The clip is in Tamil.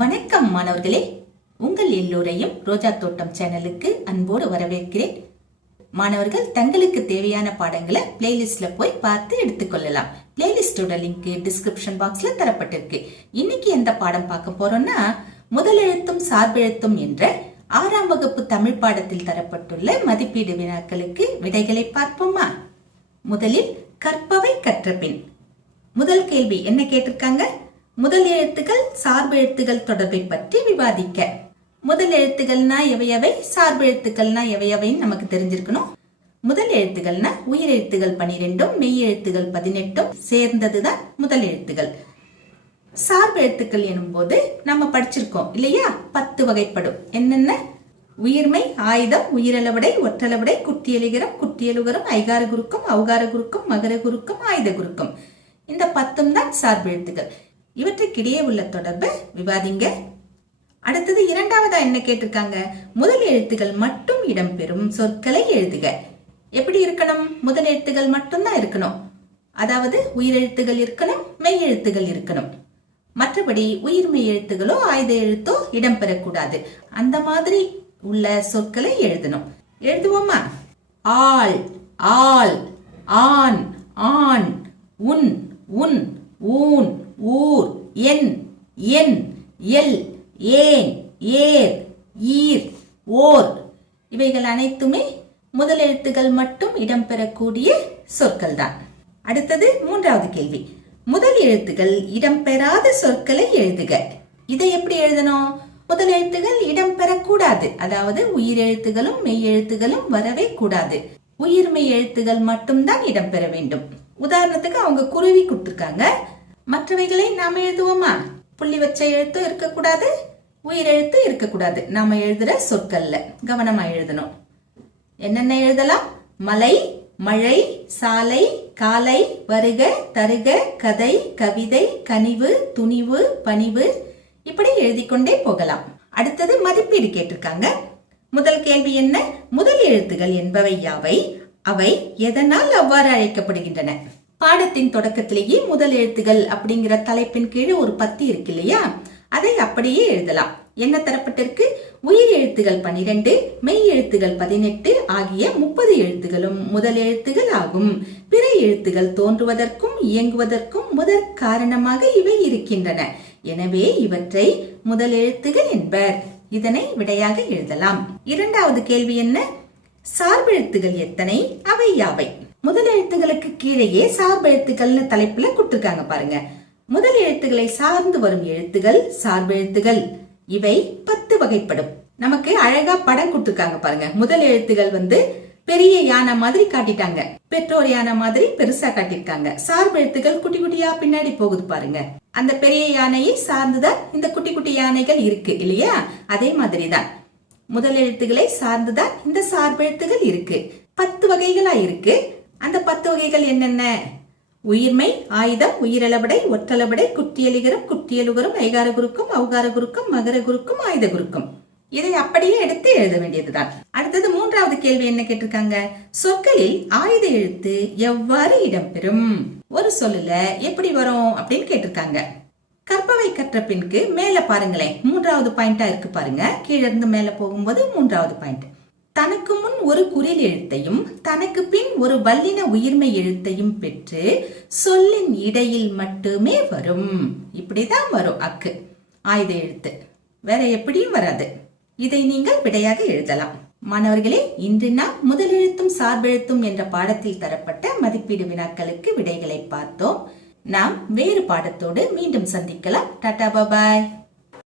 வணக்கம் மாணவர்களே, உங்கள் எல்லோரையும் ரோஜா தோட்டம் சேனலுக்கு அன்போடு வரவேற்கிறேன். மாணவர்கள் தங்களுக்கு தேவையான பாடங்களை பிளேலிஸ்ட்ல போய் பார்த்து எடுத்துக்கொள்ளலாம். பிளேலிஸ்டோட லிங்க் டிஸ்கிரிப்ஷன் பாக்ஸ்ல தரப்பட்டிருக்கு. இன்னைக்கு எந்த பாடம் பார்க்க போறோம்னா, முதலெழுத்தும் சார்பெழுத்தும் என்ற 6ஆம் வகுப்பு தமிழ் பாடத்தில் தரப்பட்டுள்ள மதிப்பீடு வினாக்களுக்கு விடைகளை பார்ப்போமா? முதலில் கற்பவை கற்றபின். முதல் கேள்வி என்ன கேட்டிருக்காங்க? முதல் எழுத்துக்கள் சார்பு எழுத்துக்கள் தொடர்பை பற்றி விவாதிக்க. முதல் எழுத்துக்கள்னா எவையவை, சார்பு எழுத்துக்கள்னா எவையவைன்னு நமக்கு தெரிஞ்சிருக்கணும். முதல் எழுத்துக்கள்னா உயிர் எழுத்துகள் 12 மெய் எழுத்துகள் 18 சேர்ந்ததுதான் முதல் எழுத்துகள். சார்பு எழுத்துக்கள் எனும் போது நம்ம படிச்சிருக்கோம் இல்லையா, 10 வகைப்படும். என்னென்ன? உயிர்மை, ஆயுதம், உயிரளவடை, ஒற்றளவடை, குட்டியலிகரம், குட்டியலுகரம், ஐகார குறுக்கம், அவுகார குறுக்கம், மகர குறுக்கம், ஆயுத குறுக்கம். இந்த 10 தான் சார்பு எழுத்துக்கள். இவற்றுக்கிடையே உள்ள தொடர்பை விவாதிங்க. அடுத்தது இரண்டாவதா என்ன கேட்டிருக்காங்க? முதல் எழுத்துக்கள் மட்டும் இடம்பெறும் சொற்களை எழுதுக. எப்படி இருக்கணும்? முதல் எழுத்துக்கள் மட்டும்தான் இருக்கணும். அதாவது உயிரெழுத்துகள் இருக்கணும், மெய் எழுத்துகள் இருக்கணும். மற்றபடி உயிர்மெய் எழுத்துகளோ ஆயுத எழுத்தோ இடம்பெறக்கூடாது. அந்த மாதிரி உள்ள சொற்களை எழுதணும். எழுதுவோமா? ஆள், ஆள், ஆண், ஆண், உன், உன், ஊன், ஊர், என், என், எல், ஏன், ஏர், ஈர், ஓர். இவைகள் அனைத்துமே முதல் எழுத்துகள் மட்டும் இடம்பெறக்கூடிய சொற்கள் தான். அடுத்தது மூன்றாவது கேள்வி. முதல் எழுத்துகள் இடம்பெறாத சொற்களை எழுதுக. இதை எப்படி எழுதணும்? முதல் எழுத்துகள் இடம்பெறக்கூடாது. அதாவது உயிர் எழுத்துகளும் மெய் எழுத்துகளும் வரவே கூடாது. உயிர்மெய் எழுத்துகள் மட்டும்தான் இடம்பெற வேண்டும். உதாரணத்துக்கு அவங்க குருவி கொடுத்திருக்காங்க. மற்றவைகளை நாம எழுதுவோமா? புள்ளி வச்ச எழுத்து இருக்கக்கூடாது, உயிர் எழுத்து இருக்கக்கூடாது. நாம எழுதுற சொற்கள்ல கவனமா எழுதணும். என்னென்ன எழுதலாம்? மலை, மழை, சாலை, காலை, வருக, தருக, கதை, கவிதை, கனிவு, துணிவு, பணிவு, இப்படி எழுதிக்கொண்டே போகலாம். அடுத்தது மதிப்பீடு கேட்டிருக்காங்க. முதல் கேள்வி என்ன? முதல் எழுத்துகள் என்பவை யாவை? அவை எதனால் அவ்வாறு அழைக்கப்படுகின்றன? பாடத்தின் தொடக்கத்திலேயே முதல் எழுத்துகள் அப்படிங்கிற தலைப்பின் கீழே ஒரு பத்தி இருக்கு இல்லையா, அதை அப்படியே எழுதலாம். என்ன தரப்பட்டிருக்கு? உயிர் எழுத்துகள் 12 மெய் எழுத்துகள் 18 ஆகிய 30 எழுத்துகளும் முதல் எழுத்துகள் ஆகும். பிற எழுத்துகள் தோன்றுவதற்கும் இயங்குவதற்கும் முதற் காரணமாக இவை இருக்கின்றன. எனவே இவற்றை முதல் எழுத்துகள் என்பர். இதனை விடையாக எழுதலாம். இரண்டாவது கேள்வி என்ன? சார்பெழுத்துகள் எத்தனை? அவை யாவை? முதல் எழுத்துகளுக்கு கீழேயே சார்பெழுத்துக்கள்னு தலைப்புல கொடுத்திருக்காங்க பாருங்க. முதல் எழுத்துக்களை சார்ந்து வரும் எழுத்துகள் சார்பெழுத்துகள். இவை 10 வகைப்படும். நமக்கு அழகா படம் கொடுத்திருக்காங்க பாருங்க. முதல் எழுத்துகள் பெரிய யானை மாதிரி காட்டிட்டாங்க, பெற்றோர் யானை மாதிரி பெருசா காட்டிருக்காங்க. சார்பெழுத்துகள் குட்டி குட்டியா பின்னாடி போகுது பாருங்க. அந்த பெரிய யானையை சார்ந்துதான் இந்த குட்டி குட்டி யானைகள் இருக்கு இல்லையா? அதே மாதிரிதான் முதல் எழுத்துக்களை சார்ந்துதான் இந்த சார்பெழுத்துகள் இருக்கு. 10 வகைகளா இருக்கு. அந்த 10 வகைகள் என்னென்ன? உயிர்மை, ஆயுதம், உயிரளவடை, ஒற்றளவடை, குட்டியலிகரம், குட்டியலுகரம், ஐகார குறுக்கம், அவுகார குறுக்கம், மகர குறுக்கம், ஆயுத குறுக்கம். இதை அப்படியே எடுத்து எழுத வேண்டியதுதான். அடுத்தது மூன்றாவது கேள்வி என்ன கேட்டிருக்காங்க? சொற்களில் ஆயுத எழுத்து எவ்வாறு இடம்பெறும்? ஒரு சொல்லுல எப்படி வரும் அப்படின்னு கேட்டிருக்காங்க. கற்பவை கற்ற பின்க்கு மேல பாருங்களேன், 3வது பாயிண்டா இருக்கு பாருங்க. கீழ இருந்து மேல போகும்போது 3வது பாயிண்ட். தனக்கு முன் ஒரு குறில் எழுத்தையும் தனக்கு பின் ஒரு வல்லின உயிர்மை எழுத்தையும் பெற்று சொல்லின் இடையில் மட்டுமே வரும். இப்படிதான் வரும் அக்கு ஆயுத எழுத்து, வேற எப்படியும் வராது. இதை நீங்கள் விடையாக எழுதலாம். மாணவர்களே, இன்று நாம் முதல் எழுத்தும் சார்பெழுத்தும் என்ற பாடத்தில் தரப்பட்ட மதிப்பீடு வினாக்களுக்கு விடைகளை பார்த்தோம். நாம் வேறு பாடத்தோடு மீண்டும் சந்திக்கலாம். டாடா, பாய்.